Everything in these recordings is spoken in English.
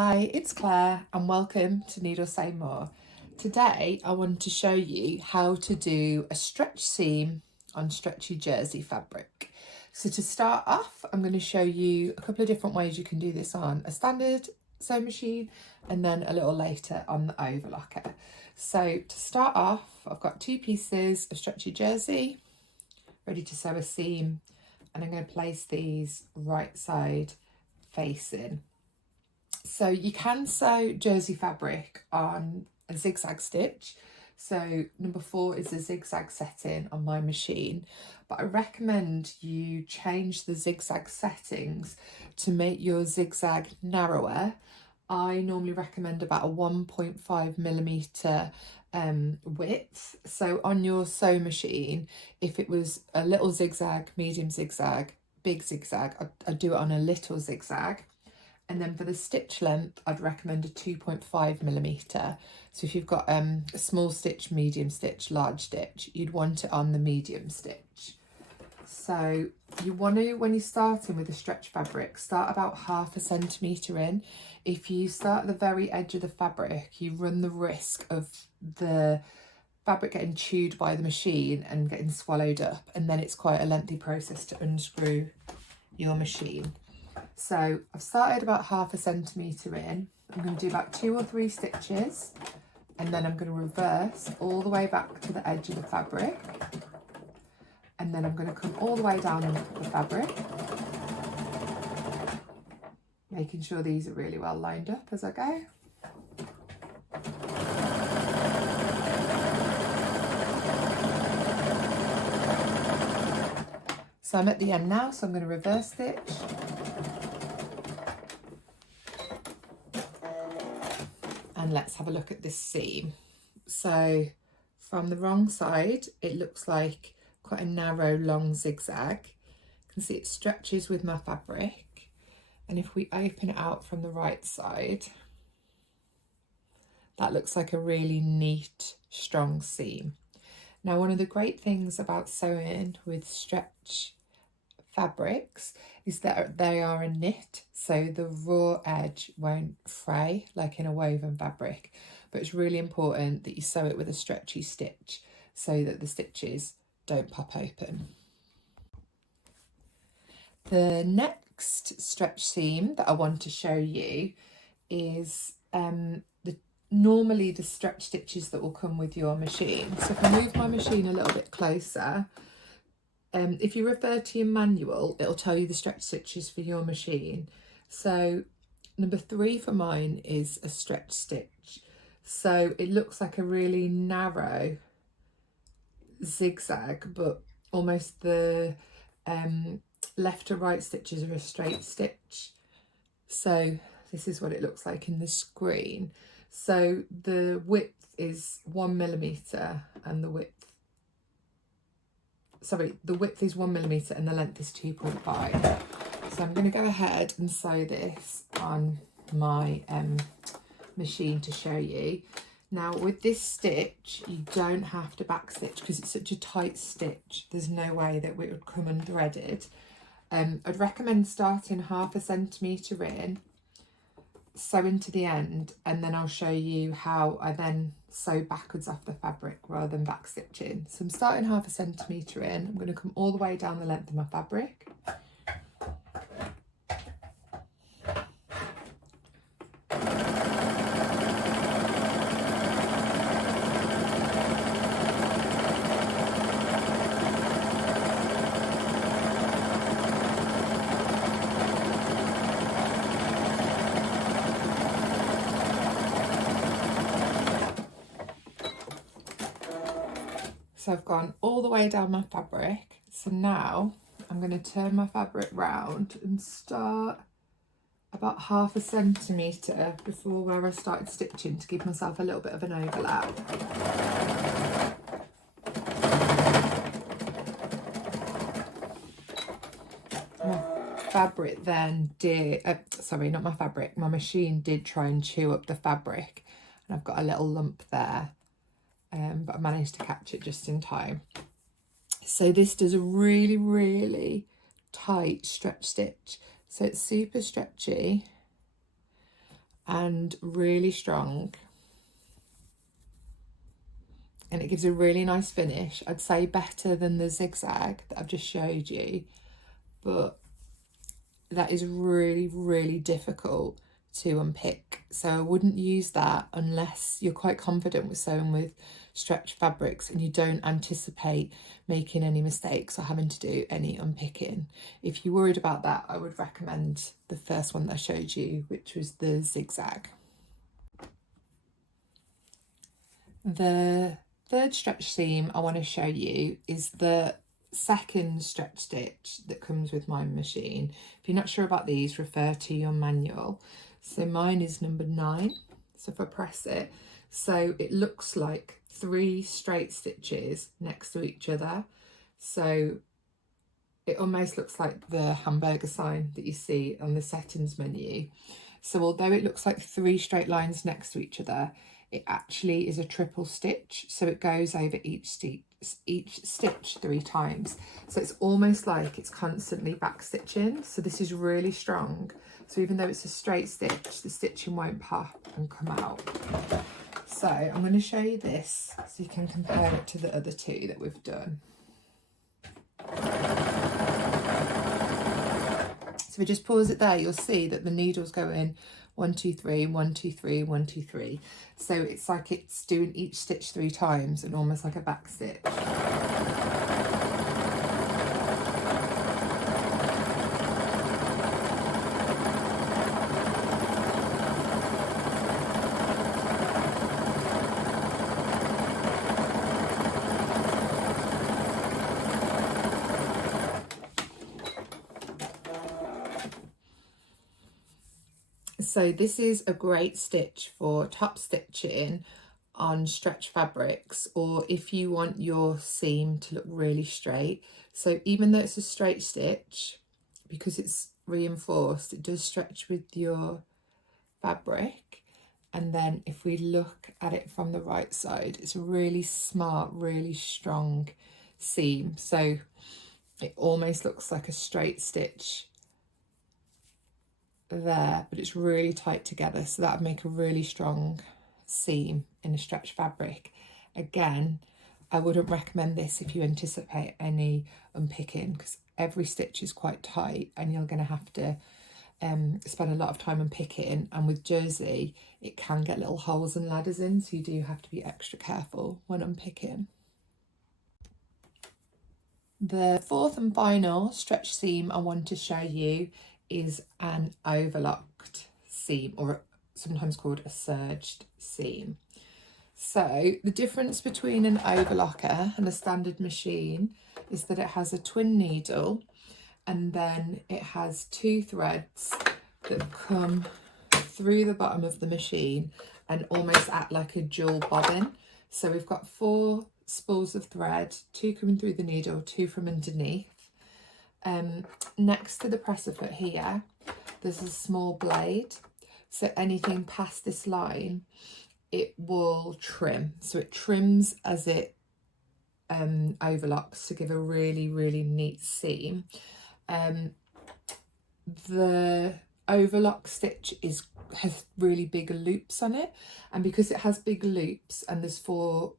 Hi, it's Claire and welcome to Needle Say More. Today I want to show you how to do a stretch seam on stretchy jersey fabric. So to start off, I'm going to show you a couple of different ways you can do this on a standard sewing machine and then a little later on the Overlocker. So to start off, I've got 2 pieces of stretchy jersey ready to sew a seam, and I'm going to place these right side facing. So you can sew jersey fabric on a zigzag stitch. So number 4 is a zigzag setting on my machine, but I recommend you change the zigzag settings to make your zigzag narrower. I normally recommend about a 1.5mm width. So on your sew machine, if it was a little zigzag, medium zigzag, big zigzag, I'd do it on a little zigzag. And then for the stitch length, I'd recommend a 2.5mm. So if you've got a small stitch, medium stitch, large stitch, you'd want it on the medium stitch. So you want to, when you're starting with a stretch fabric, start about 1/2 centimetre in. If you start at the very edge of the fabric, you run the risk of the fabric getting chewed by the machine and getting swallowed up, and then it's quite a lengthy process to unscrew your machine. So I've started about 1/2 centimetre in. I'm going to do about 2 or 3 stitches, and then I'm going to reverse all the way back to the edge of the fabric, and then I'm going to come all the way down the fabric, making sure these are really well lined up as I go. So I'm at the end now, so I'm going to reverse stitch. And let's have a look at this seam. So from the wrong side, it looks like quite a narrow, long zigzag. You can see it stretches with my fabric. And if we open it out from the right side, that looks like a really neat, strong seam. Now, one of the great things about sewing with stretch fabrics is that they are a knit, so the raw edge won't fray like in a woven fabric, but it's really important that you sew it with a stretchy stitch so that the stitches don't pop open. The next stretch seam that I want to show you is normally the stretch stitches that will come with your machine. So if I move my machine a little bit closer, if you refer to your manual, it'll tell you the stretch stitches for your machine. So number 3 for mine is a stretch stitch. So it looks like a really narrow zigzag, but almost the left to right stitches are a straight stitch. So this is what it looks like in the screen. So the width is 1mm and the width is 1mm and the length is 2.5. So I'm going to go ahead and sew this on my machine to show you. Now with this stitch, you don't have to back stitch because it's such a tight stitch. There's no way that it would come unthreaded. I'd recommend starting 1/2 centimetre in, sewing to the end, and then I'll show you how I then sew backwards off the fabric rather than back stitching. So I'm starting 1/2 centimetre in. I'm going to come all the way down the length of my fabric. So I've gone all the way down my fabric. So now I'm going to turn my fabric round and start about 1/2 centimetre before where I started stitching to give myself a little bit of an overlap. My fabric then did, sorry, not my fabric, my machine did try and chew up the fabric, and I've got a little lump there. But I managed to catch it just in time. So this does a really, really tight stretch stitch. So it's super stretchy, and really strong, and it gives a really nice finish. I'd say better than the Zigzag that I've just showed you, but that is really, really difficult to unpick. So I wouldn't use that unless you're quite confident with sewing with stretch fabrics and you don't anticipate making any mistakes or having to do any unpicking. If you're worried about that, I would recommend the first one that I showed you, which was the Zigzag. The third stretch seam I want to show you is the second stretch stitch that comes with my machine. If you're not sure about these, refer to your manual. So mine is number 9. So if I press it, so it looks like 3 straight stitches next to each other. So it almost looks like the hamburger sign that you see on the settings menu. So although it looks like 3 straight lines next to each other, it actually is a triple stitch. So it goes over each stitch 3 times. So it's almost like it's constantly back stitching. So this is really strong. So even though it's a straight stitch, the stitching won't pop and come out. So I'm going to show you this so you can compare it to the other 2 that we've done. So if we just pause it there, you'll see that the needles go in 1, 2, 3, 1, 2, 3, 1, 2, 3. So it's like it's doing each stitch 3 times and almost like a back stitch. So this is a great stitch for top stitching on stretch fabrics, or if you want your seam to look really straight. So even though it's a straight stitch, because it's reinforced, it does stretch with your fabric. And then if we look at it from the right side, it's a really smart, really strong seam. So it almost looks like a straight stitch there, but it's really tight together, so that would make a really strong seam in a stretch fabric. Again, I wouldn't recommend this if you anticipate any unpicking, because every stitch is quite tight and you're going to have to spend a lot of time unpicking, and with jersey it can get little holes and ladders in, so you do have to be extra careful when unpicking. The fourth and final stretch seam I want to show you is an overlocked seam, or sometimes called a serged seam. So the difference between an overlocker and a standard machine is that it has a twin needle, and then it has 2 threads that come through the bottom of the machine and almost act like a dual bobbin. So we've got 4 spools of thread, 2 coming through the needle, 2 from underneath. Next to the presser foot here, there's a small blade, so anything past this line it will trim. So it trims as it overlocks to give a really, really neat seam. The overlock stitch has really big loops on it, and because it has big loops and there's 4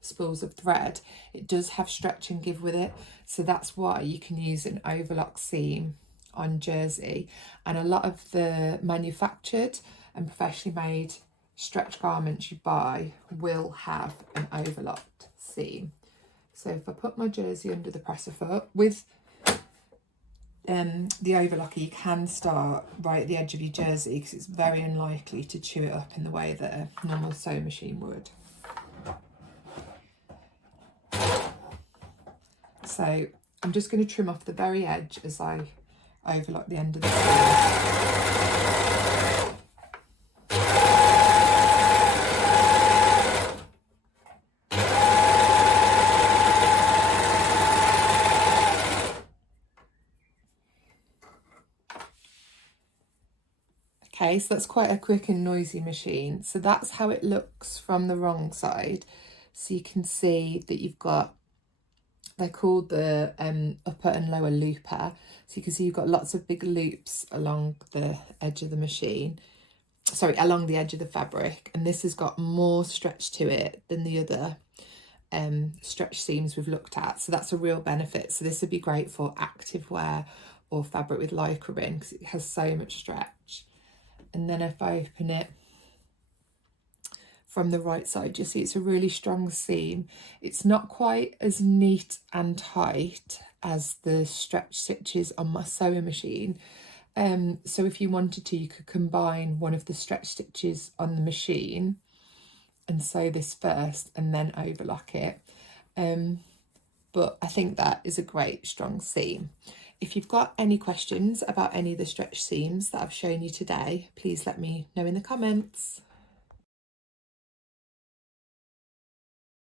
spools of thread, it does have stretch and give with it. So that's why you can use an overlock seam on jersey, and a lot of the manufactured and professionally made stretch garments you buy will have an overlocked seam. So if I put my jersey under the presser foot with the overlocker, you can start right at the edge of your jersey because it's very unlikely to chew it up in the way that a normal sewing machine would. So I'm just going to trim off the very edge as I overlock the end of the seam. Okay, so that's quite a quick and noisy machine. So that's how it looks from the wrong side. So you can see that you've got, they're called the upper and lower looper. So you can see you've got lots of big loops along the edge of the machine. along the edge of the fabric, and this has got more stretch to it than the other stretch seams we've looked at, so that's a real benefit. So this would be great for active wear or fabric with lycra in, because it has so much stretch. And then if I open it from the right side, you see it's a really strong seam. It's not quite as neat and tight as the stretch stitches on my sewing machine. So if you wanted to, you could combine one of the stretch stitches on the machine and sew this first and then overlock it. But I think that is a great strong seam. If you've got any questions about any of the stretch seams that I've shown you today, please let me know in the comments.